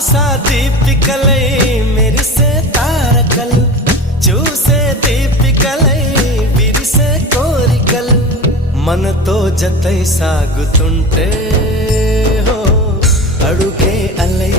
ఆశా దీపికలై మెరిసే తారకలు చూసే దీపికలై విరిసే కోరికలు మనతో జతై సాగుతుంటే హో అడుగే అలై